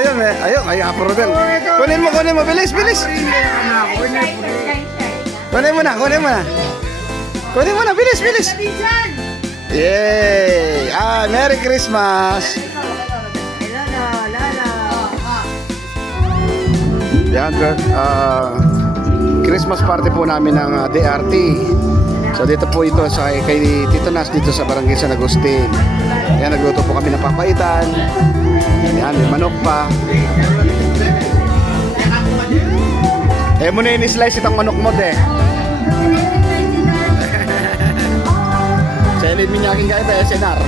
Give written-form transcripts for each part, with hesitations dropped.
ayun, ayun, ay Apo Rodel. Kunin mo, bilis, bilis. Kunin mo na. Kunin mo na, bilis, bilis. Yay! Merry Christmas! Yan, Christmas party po namin ng DRT. So dito po ito sa kay Tito Nas dito sa Barangay San Agustin. Yan, nagluto po kami ng papaitan. Yan, may manok pa. Muna in-slice itong manok mo, de. Sa ilid minyakin ka ito, SNR.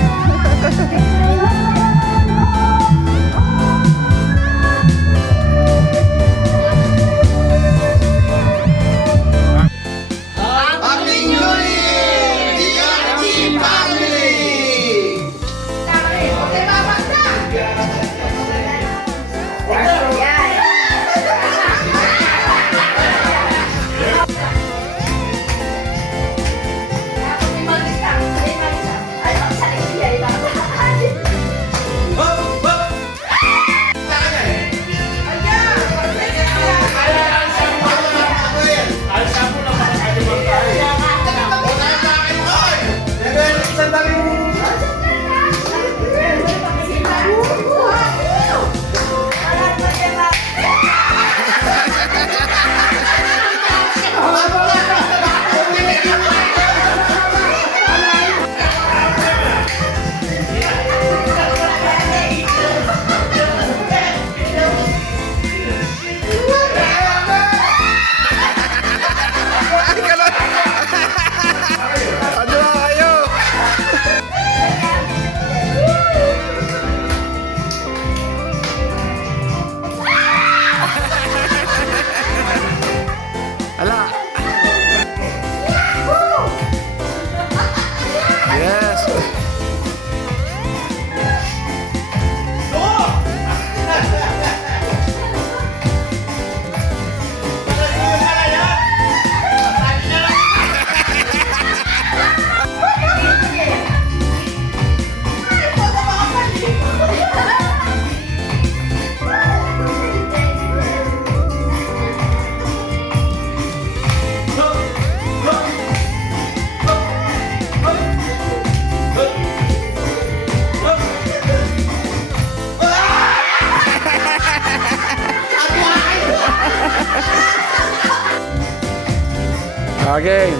Again.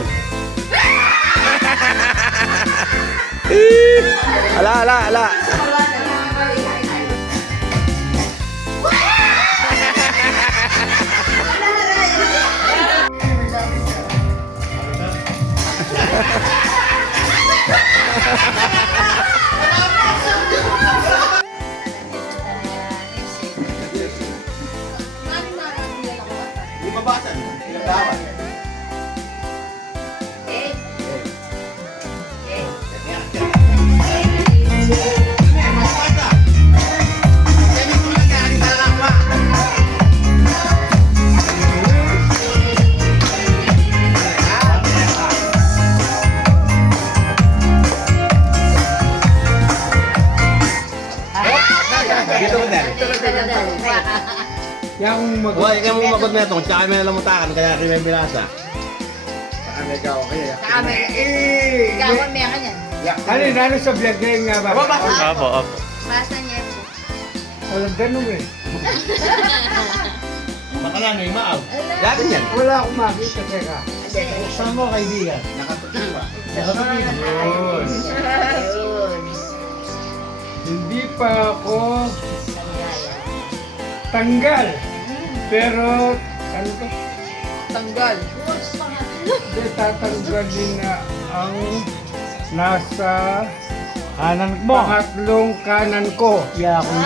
Ala. Ibabasan. Dapat. Kaya kung Huwag ikaw mong magod na itong, tsaka may lamutakan, kaya kaya may binasa. Gawin mo yan yan. ano sa vlog ngayon nga ba? Opo. Basta niya po. Walang ganun eh. Bakala na yung maaw. Gatin yan. Wala akong makita, teka. Saan mo kaibigan? Nakatukin pa. Yun. Hindi pa ako tanggal. Pero, ano to? Tanggal. Hindi, tatanggalin na ang nasa pangatlong kanan ko. Yeah, kung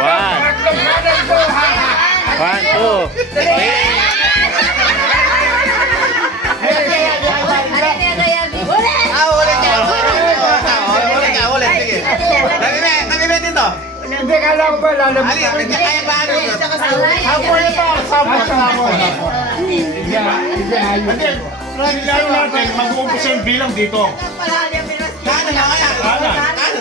pangatlong kanan ko, ha? 1, 2, 3. Ulit. Sige. Kami dito. Hindi, kala ko ba lalaman? Kaya ba ano yun? Hapon pa, sama. Hindi, ayun. Lalo natin, mag-uumpisa yung bilang dito. Kanan ako yan. Kanan.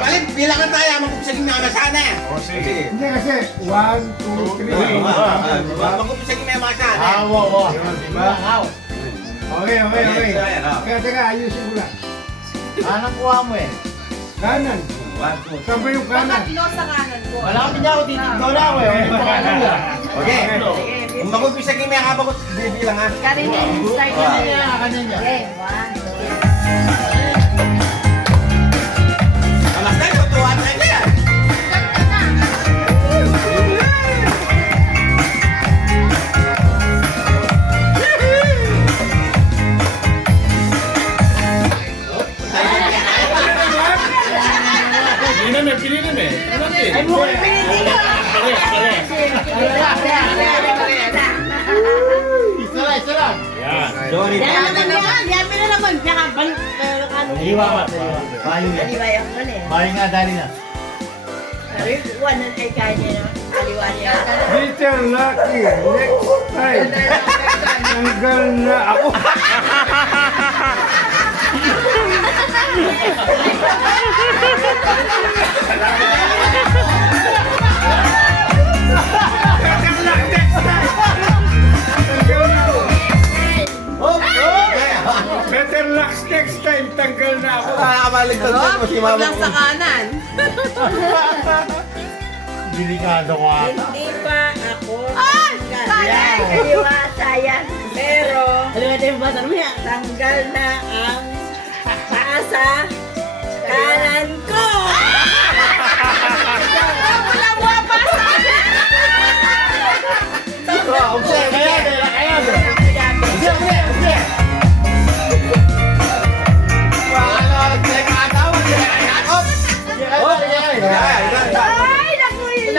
Balik, bilangan tayo. Magpapasagin na kami sana. Sige. Hindi kasi, 1, 2, 3. Magpapasagin na yung mga sana. Diba? Okay. Kaya teka, ayusin ko lang. Anong kuha mo eh? Kanan. Saan ba yung kanan? Tatlo sa kanan ko. Wala kami niya ako titigdo na ako eh. Okay. Kung magpapasagin na yung habang ko bibilang ha. Karinin, start na Kanya niya. kanya niya. Okay, 1, 2. Alas na, tutuan na yan. Ay mo kami pinili ka! Isa lang! Sorry. Yan na naman. Nakabalik. Hiwa ka. Bayo yan. Kaliwayang ko na eh. Bayo nga dali na. One ay kaya niya na. Kaliwa niya. Peter Lucky, next time. Tanggal na ako. Better luck next time, tanggal na ako. Nakakabaligtad na mo si mama ko. kanan. Delikado ka. Hindi pa ako. Sayang! Kaliwa, sayang. Pero, tanggal na ang paa sa kanan ko. Wala mo pa sa Ay, naku yun.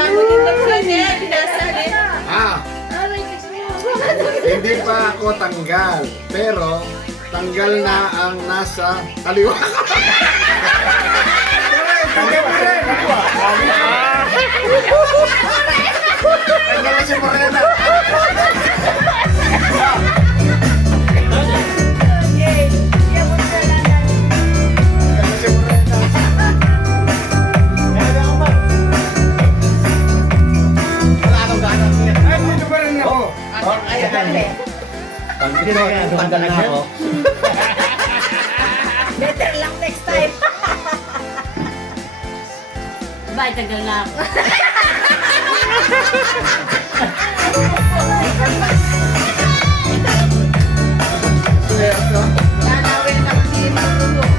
Hindi pa ako tanggal, pero tanggal na ang nasa kaliwa. Tanggal na si Morena. Tanggal na si Morena. Ay, dito pa rin ako. Tanggal na ako. Better luck next time. Bye, tagal na ako. Nanawin na ako din matulog.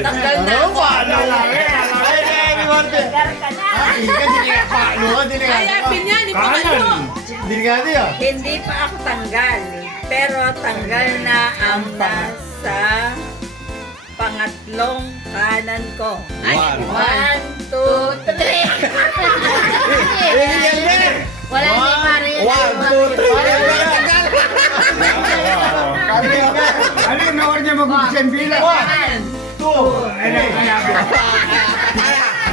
Tanggal na ako. Tanggal ka na. Hindi pa ako tanggal. Pero tanggal na ang nasa pangatlong kanan ko. Ay, 1, 2, 3. Wala ni pare yan. 1, 2, 3. Ano yung nawar niya mag-umpisa yung bilang? 1, 2. Ano yung sinabi?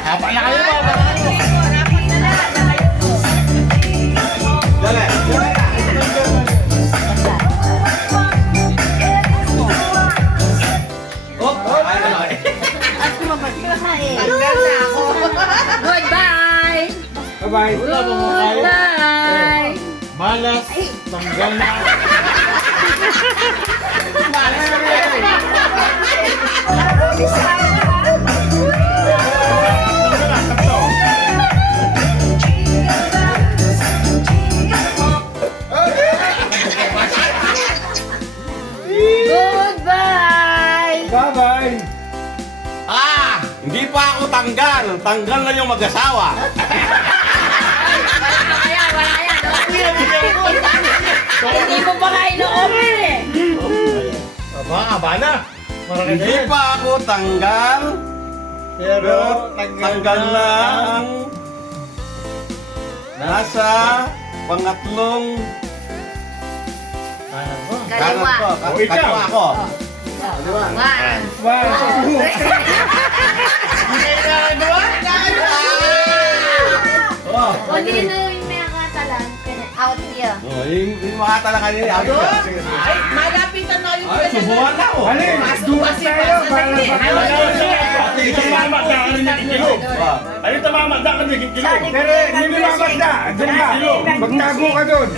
Hapa na kayo ba? Rapat na lang. Nakayo ko. Dali. Tanggal na ako. Goodbye. Bye-bye. Goodbye. Malas, tanggal na. Goodbye. Bye-bye. Hindi pa ako tanggal. Tanggal na yung mag-asawa. Wala yan. Hindi mo pa kayo na-open eh. Aba na. Marami na Hindi yan. pa ako tanggal. Pero Tanggal na ang nasa pangatlong Kaliwa. kanan ko. O, ikaw. Kaliwa ako. One. Bye. O, di na yung may akatalan. Out niya. Oh, yung mga talaga nila. Ay, malapitan na yung Ay, subuhan na oh. Alin, duwas tayo para Ay, tamama, da ka din kilo. Pero hindi mabagda. Doon ka. Magtago ka doon.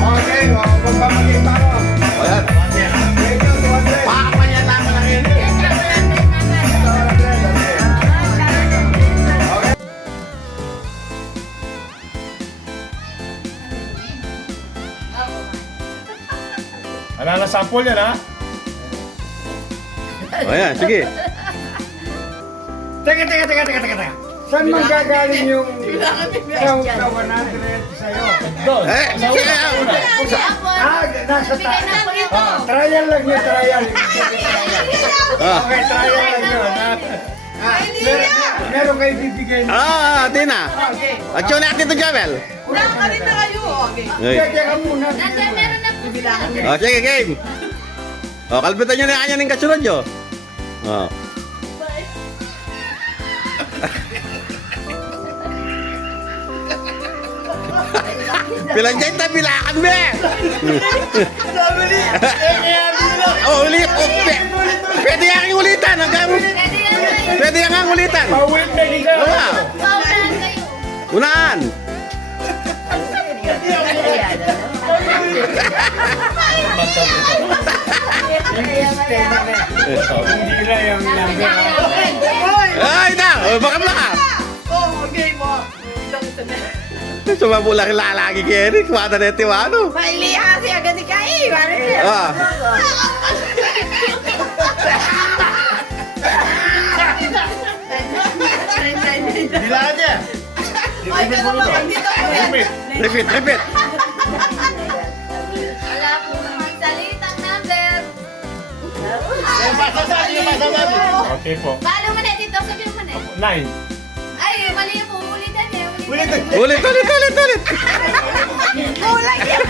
Okay, magpapagin tayo. Ayan. Pakapanyan naman lang yun. Ala na sample yan ha? Ayan, sige. Teka. Saan manggagaling yung sa 100 sa'yo? Doon. Sige. Nasa Bigay na po ito. trial lang yun, trial. Ah. Okay, trial lang yun. Meron kayo bibigay na. Tina. At yun natin ito, Javel. Ulang ka rin na kayo. Okay. Teka muna. Nandiyan, meron na po sila. Sige, game. Kalbitan nyo na kanya ng kasunod nyo. Bilang dyan tayo, bilakan mo eh. Ulit. Pwede yang ulitan. Pwede yang ulitan. Pawit na higa. Paunahan kayo. Unahan. Hindi na yung Ay, na. Baka ka. Oh, okay mo. Sumabula kilalagi kaya rin. Kumata na yung tiwano. Mailiha siya agad ikain. Ah. Bilangan niya. Ay, pero bakit dito ko yan? Repeat. Wala po magsalitang number. Okay po. Paano mo na dito? Sabihin mo na. 9. Ay, mali po. Ulitan eh. Ulit. Kulay yan.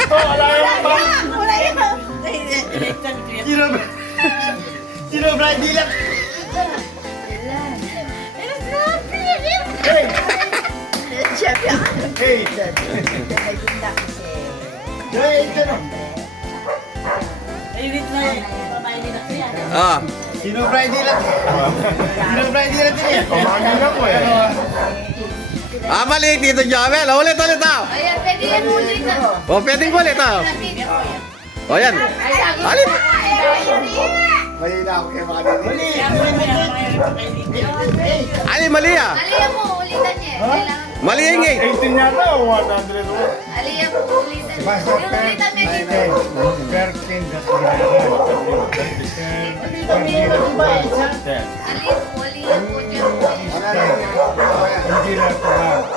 Ito, ala yung pa. Kulay yan. Sino Brian Dilan? Chef yan. Hey, Chef. Ah. Sino Brian Dilan? Sino Brian Dilan din yan? Kumagin na po eh. Mali, Tito Javel. Ulit. Ayan, pwede yan ulitan. Pwedeng ulit. O, yan. Alit. Malina ako kayo makalimutan. Mali ah. Aliya mo, ulitan niya. Kailangan. Mali yung 18 yata o 100 o? Aliya mo, ulitan. Basta Yung ulitan niya dito. Perkin. Aliya mo, ulitan po dyan. Hindi na ito lang.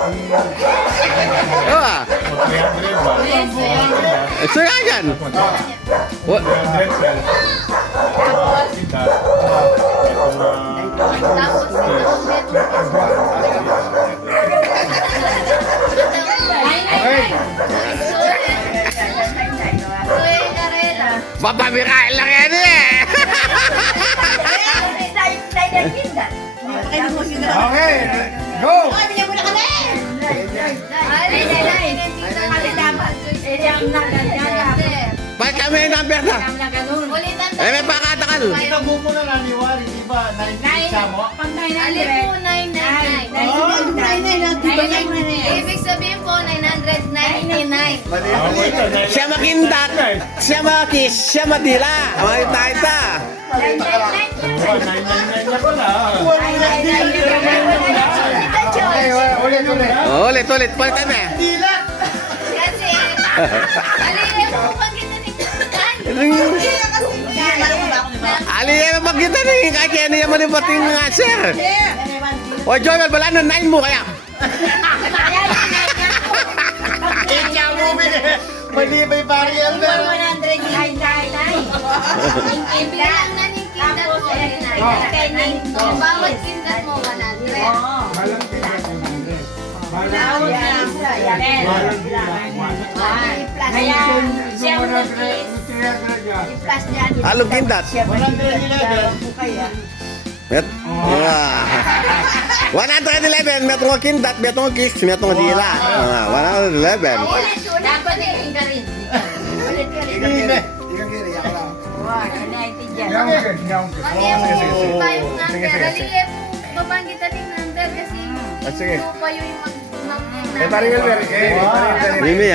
Ah. 300 ba? Yes, yes. So nga yan. 300 cell. Kita. Ito na... Tapos ito. Soy Garela. Papamirain lang yan eh. Okay, go! Ali. number na. Alam na ganun. Ulitan Eh, may pakatakal. Kita mo muna na ni Wari, di ba? 90 isa mo. Pag Alin po 999. 999. Ibig sabihin po 999. Siya makindat, siya makis, siya madila. Mga ita. 999 na pala. Ulit. Ulit. Palitan na. Kasi, alin po pag kita ni Ali, magkita na yung kaya niya mo ni bating nga, sir. O, Joel, wala na 9 mo kaya. Mali ba yung pari Albert? 199. Bilang na ni kindat mo, 99. Bawat kindat mo, 100. Kaya, siya mo i-plus dyan. Halong kindat. 111, may itong kindat, may itong kis, may itong dila. 111. Dapat eh, ka rin. Ulit ka rin. Wow, 90 dyan. Mali tayo number. Dali babanggit natin number kasi sige. ito pa yung mag-number. Parang Albert. Mimi.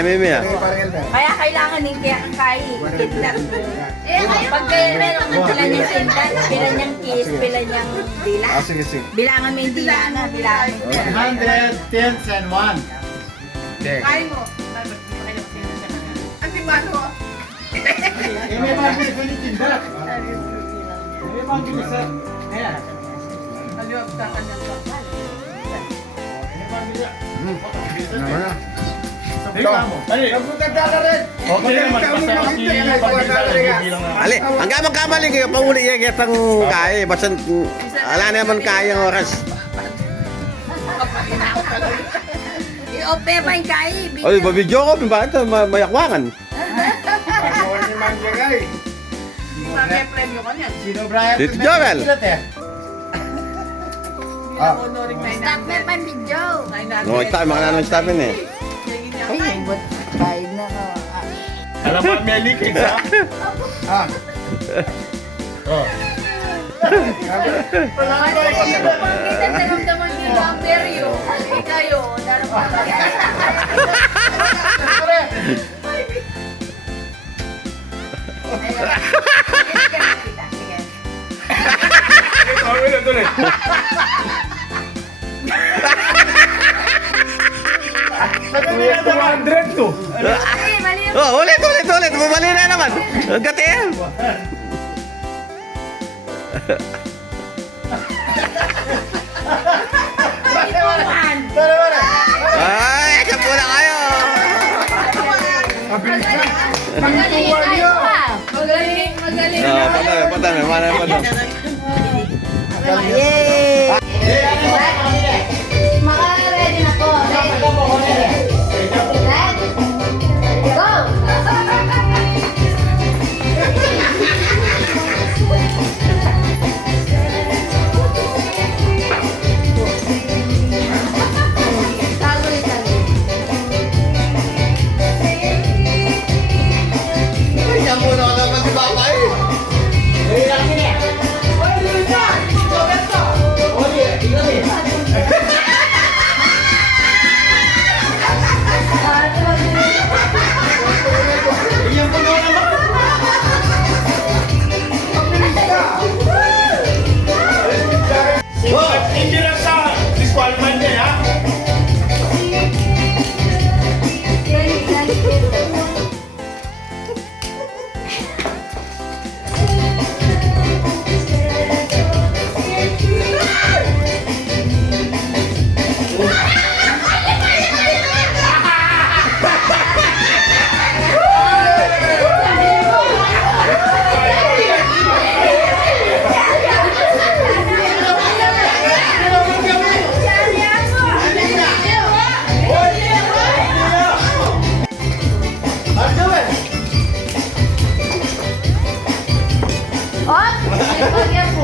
Kaya kailangan ng kaya kindat. Eh, ayun. Pag meron ka pila niyang kindat, pila niyang kiss, pila niyang dila. Sige. Bilangan mo yung dila na, bilangan mo. 100, 10, and 1. Kaya mo. Ang timano. May bagay ko ni Tindak. May bagay ko sa... Ayan. Aliwag ka kanyang kapal. Nagputagda ka rin. Okay naman, basta makibilang na. Ali, hanggang magkamali kayo, panguli yung kitang kaya. Basta, ala naman kaya ang oras. I-ope pa yung kaya. Oy, babidyo ko, bakit mayakwangan? Premyo ka niyan. Sino Brian? Tito Joel. Stop me pa video. No, stop, makananong stopin eh. Ay, but kahit na ka. Alam mo, may leakage ha? Mali yung babanggit at naramdaman yung number yun. Hindi kayo. Tuloy. Mali yung Oh, ulit. Bumali na naman. Ang gatiin. Ay, kapo na kayo. magaling tayo pa. Magaling. Patay. Maka-ready na po. Ready? Go! Hindi lang sa disqualified niya ha? Oh! May bagay po.